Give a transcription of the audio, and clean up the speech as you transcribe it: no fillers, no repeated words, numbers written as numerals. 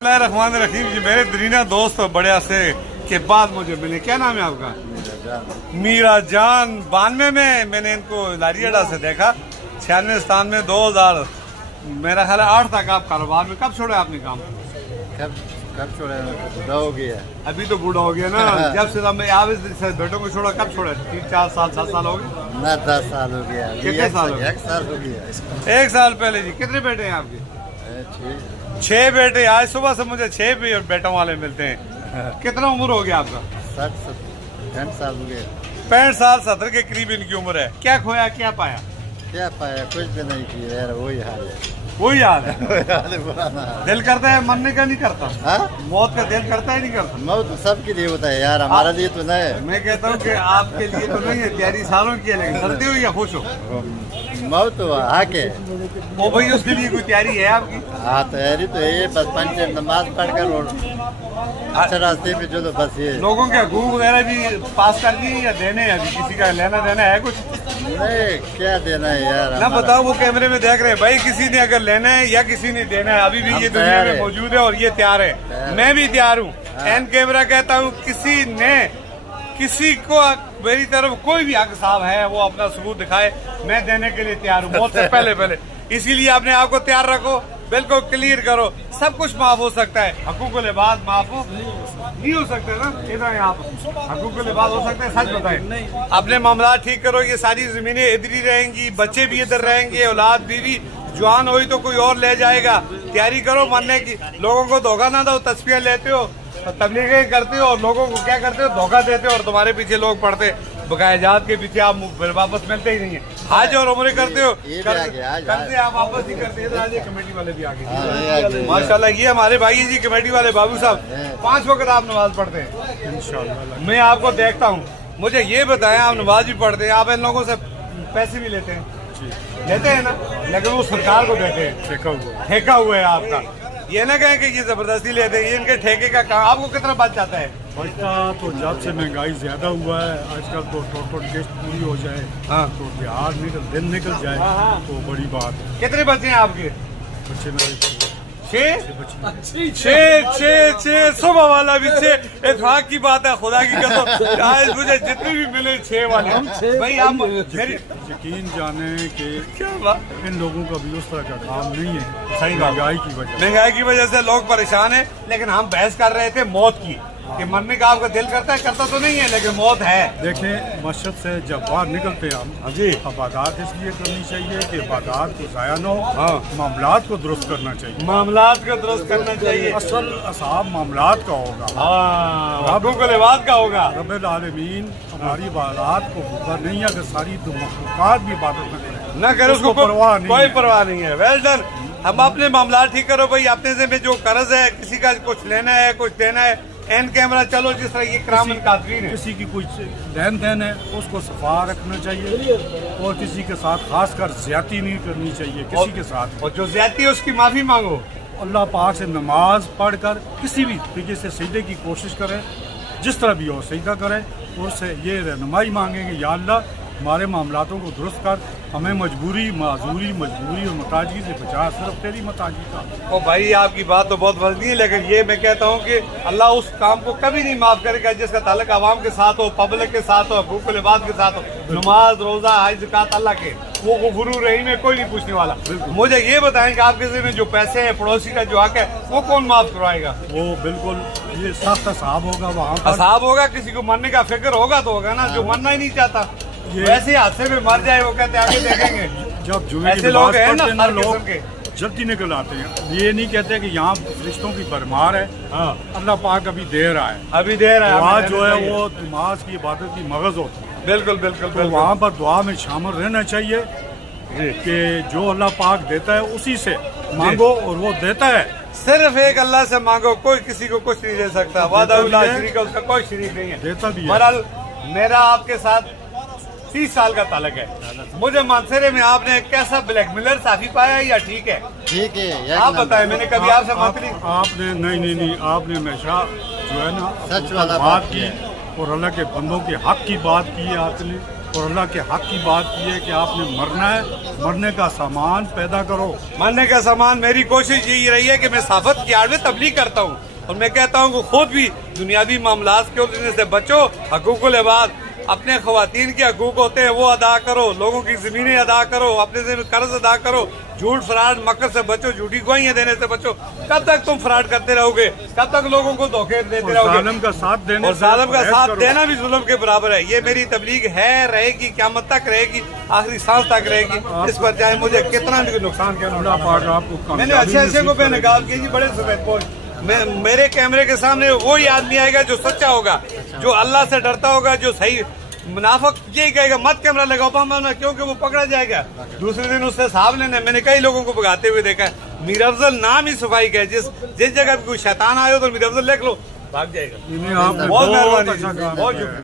रहमान रहीम जी, मेरे दरीना दोस्त बड़े अरसे के बाद मुझे मिले। क्या नाम है आपका? मीरा जान। 92 में मैंने इनको लारी अड्डा से देखा। 96 स्थान में 2000 मेरा ख्याल है 8 तक आप कारोबार में। कब छोड़ा आपने काम? कब छोड़ा? बूढ़ा हो गया। अभी तो बूढ़ा हो गया ना। जब से मैं आप बेटों को छोड़ा, कब छोड़ा? 3-4 साल 7 साल हो गए ना? 10 साल हो गया। कितने साल? 1 साल हो गया। 1 साल पहले जी। कितने बेटे हैं आपके? 6 बेटे। आज सुबह से मुझे 6 बेटों वाले मिलते हैं। कितना उम्र हो गया आपका? 60 साल हो गया। 65 साल 70 के करीब इनकी उम्र है। क्या खोया क्या पाया? क्या पाया? कुछ भी नहीं किया यार, वही हाल है। वही याद है। पुराना दिल करता है, मरने का नहीं करता। हाँ? मौत का दिल करता है नहीं करता? मौत तो सबके लिए होता है यार, हमारे लिए तो नहीं है। मैं कहता हूँ कि आपके लिए तो नहीं है, तैयारी सालों की है, लेकिन डरते हो या खुश हो? मौत तो आके ओ भाई, उसके लिए कोई तैयारी है आपकी? हाँ, तैयारी तो है, बस 5 टाइम नमाज पढ़कर और अच्छे रास्ते पे जो, तो बस ये। लोगों के हकूक वगैरह भी पास कर दिए या देने हैं? अभी किसी का लेना देना है कुछ? नहीं, क्या देना है यार। ना बताओ, वो कैमरे में देख रहे हैं भाई, किसी ने अगर लेना है या किसी ने देना है। अभी भी ये दुनिया में मौजूद है और ये तैयार है। मैं भी तैयार हूँ। एन कैमरा कहता हूँ, किसी को मेरी तरफ कोई भी हक साहब है, वो अपना सबूत दिखाए, मैं देने के लिए तैयार हूँ मौत से पहले। इसीलिए अपने आप को तैयार रखो, बिल्कुल क्लियर करो। सब कुछ माफ हो सकता है, हकूक़ुल इबाद माफ हो नहीं हो सकते ना। इधर यहाँ हकूक़ुल इबाद हो सकते हैं। सच बताएं, अपने मामला ठीक करो। ये सारी जमीनें इधर ही रहेंगी, बच्चे भी इधर रहेंगे, औलाद बीवी जवान हुई तो कोई और ले जाएगा। तैयारी करो मरने की। लोगों को धोखा ना दो। तस्वीरें लेते हो, तबलीगें करते हो और लोगों को क्या करते हो? धोखा देते हो और तुम्हारे पीछे लोग पड़ते। बकायजात के पीछे आप फिर वापस मिलते ही नहीं है। आज और उम्र करते हो, करते आप वापस ही करते हैं। आज कमेटी वाले भी आगे माशाल्लाह। ये हमारे भाई जी कमेटी वाले बाबू साहब, 5 वक्त आप नमाज पढ़ते हैं इंशाल्लाह। मैं आपको देखता हूँ। मुझे ये बताएं, आप नमाज भी पढ़ते हैं, आप इन लोगों से पैसे भी लेते हैं? लेते हैं ना, लेकिन वो सरकार को देते हैं। ठेका हुआ है आपका। ये ना कहें कि ये जबरदस्ती लेते हैं, ये इनके ठेके का काम। आपको कितना बच जाता है? बचता तो जब से महंगाई ज्यादा हुआ है, आजकल तो टोटल किस्त पूरी हो जाए, हाँ, तो बिहार दिन निकल जाए तो बड़ी बात है। कितने बच्चे हैं आपके? बच्चे मेरे 6 सुबह वाला भी 6। इत्तेफाक की बात है, खुदा की कसम। आज मुझे जितने भी मिले 6 वाले भाई। आप यकीन जाने कि क्या बात, इन लोगों का भी उस तरह का काम नहीं है। सही महंगाई की वजह से लोग परेशान हैं। लेकिन हम बहस कर रहे थे मौत की, कि मरने का आपका दिल करता है? करता तो नहीं है, लेकिन मौत है। देखें, मस्जिद से जब बाहर निकलते हैं हम जी, इबादत इसलिए करनी चाहिए कि इबादत को ज़ाया न हो। हाँ, मामलात को दुरुस्त करना चाहिए। मामलात को दुरुस्त करना चाहिए। असल असाब मामलात का होगा, हकूक़ुल इबाद का होगा। रब्बुल आलमीन हमारी इबादत को भूखा नहीं है कि सारी मखलूक़ात भी इबादत न करे, उसको परवाह नहीं, कोई परवाह नहीं है। Well done. हम अपने मामला ठीक करो भाई। अपने से में जो कर्ज है, किसी का कुछ लेना है, कुछ देना है, एन कैमरा चलो। जिस तरह ये करामन कादरीन है, किसी की कोई लेन देन है उसको सफा रखना चाहिए और किसी के साथ खासकर ज्यादती नहीं करनी चाहिए किसी के साथ। और जो ज्यादती है उसकी माफी मांगो। अल्लाह पाक से नमाज पढ़कर किसी भी तरीके से सजदे की कोशिश करें, जिस तरह भी हो सजदा करें, उससे ये रहनुमाई मांगेंगे, या अल्लाह हमारे मामलातों को दुरुस्त कर, हमें मजबूरी माजूरी मजबूरी और मताजी से बचा, सिर्फ तेरी मताजी का। ओ भाई, आपकी बात तो बहुत वजनी है, लेकिन ये मैं कहता हूँ कि अल्लाह उस काम को कभी नहीं माफ करेगा जिसका ताल्लुक आवाम के साथ हो, पब्लिक के साथ हो, हकूक़ुल इबाद के साथ हो। नमाज, रोजा, हज, ज़कात अल्लाह के, वो गुफुर रहीम है, कोई नहीं पूछने वाला। मुझे ये बताएं कि आपके ज़िम्मे जो पैसे हैं, पड़ोसी का जो हक है, वो कौन माफ करवाएगा? वो बिल्कुल ये सख्त हिसाब होगा वहाँ पर। हिसाब होगा। किसी को मरने का फिक्र होगा तो होगा ना, जो मरना ही नहीं चाहता वैसे हादसे में मर जाए, वो कहते आगे देखेंगे। जब जुमे की लोग हैं ना, ना, लोग जल्दी निकल आते हैं। ये नहीं कहते कि यहाँ फरिश्तों की भरमार है। हाँ, अल्लाह पाक अभी दे रहा है, अभी दे रहा है। दुआ जो है वो नमाज की इबादत की मगज होती है। बिल्कुल बिल्कुल। तो वहाँ पर दुआ में शामिल रहना चाहिए कि जो अल्लाह पाक देता है उसी से मांगो और वो देता है। सिर्फ एक अल्लाह से मांगो, कोई किसी को कुछ नहीं दे सकता। वादा शरीक है, उसका कोई शरीक नहीं है। देता भी है। बहरहाल मेरा आपके साथ 30 साल का ताल्लुक है। मुझे मानसरे में आपने कैसा ब्लैकमेलर साफी पाया या ठीक है? ठीक है, आप बताएं। मैंने कभी आपसे मंत्री आपने नहीं आपने हमेशा जो है ना सच वाला बात की और अल्लाह के बंदों के हक की बात की है आपने। اور اللہ کے حق کی بات کی ہے کہ آپ نے مرنا ہے، مرنے کا سامان پیدا کرو۔ مرنے کا سامان، میری کوشش یہی رہی ہے کہ میں صحافت کی آڑ میں تبلیغ کرتا ہوں، اور میں کہتا ہوں کہ خود بھی دنیاوی معاملات کے الجھنے سے بچو، حقوق العباد، اپنے خواتین کے حقوق ہوتے ہیں وہ ادا کرو، لوگوں کی زمینیں ادا کرو، اپنے سے قرض ادا کرو، جھوٹ فراڈ مکر سے بچو، جھوٹی گواہیاں دینے سے بچو۔ کب تک تم فراڈ کرتے رہو گے؟ کب تک لوگوں کو دھوکے دیتے رہو گے؟ ظالم کا ساتھ دینے اور سے ظالم کا پرہیز ساتھ کرو۔ دینا بھی ظلم کے برابر ہے۔ یہ میری تبلیغ ہے، رہے گی، قیامت تک رہے گی، آخری سانس تک رہے گی، اس پر چاہے مجھے کتنا بھی نقصان کیا اللہ پاک آپ کو میں نے کامیابی اچھے کو بے نصیب نقاب کی جی، بڑے سفید پوش۔ میرے کیمرے کے سامنے وہی آدمی آئے گا جو سچا ہوگا، جو اللہ سے ڈرتا ہوگا، جو صحیح منافق یہی کہے گا مت کیمرہ لگاؤ پاما، کیونکہ وہ پکڑا جائے گا دوسرے دن اس سے حساب لینا۔ میں نے کئی لوگوں کو بھگاتے ہوئے دیکھا ہے۔ میر افضل نام ہی صفائی کا ہے، جس جگہ پہ کوئی شیطان آئے ہو تو میر افضل لکھ لو، بھاگ جائے گا۔ انہیں آپ نے بہت بہت مہربانی اچھا جی، کام بہت کیا ہے۔ شکریہ۔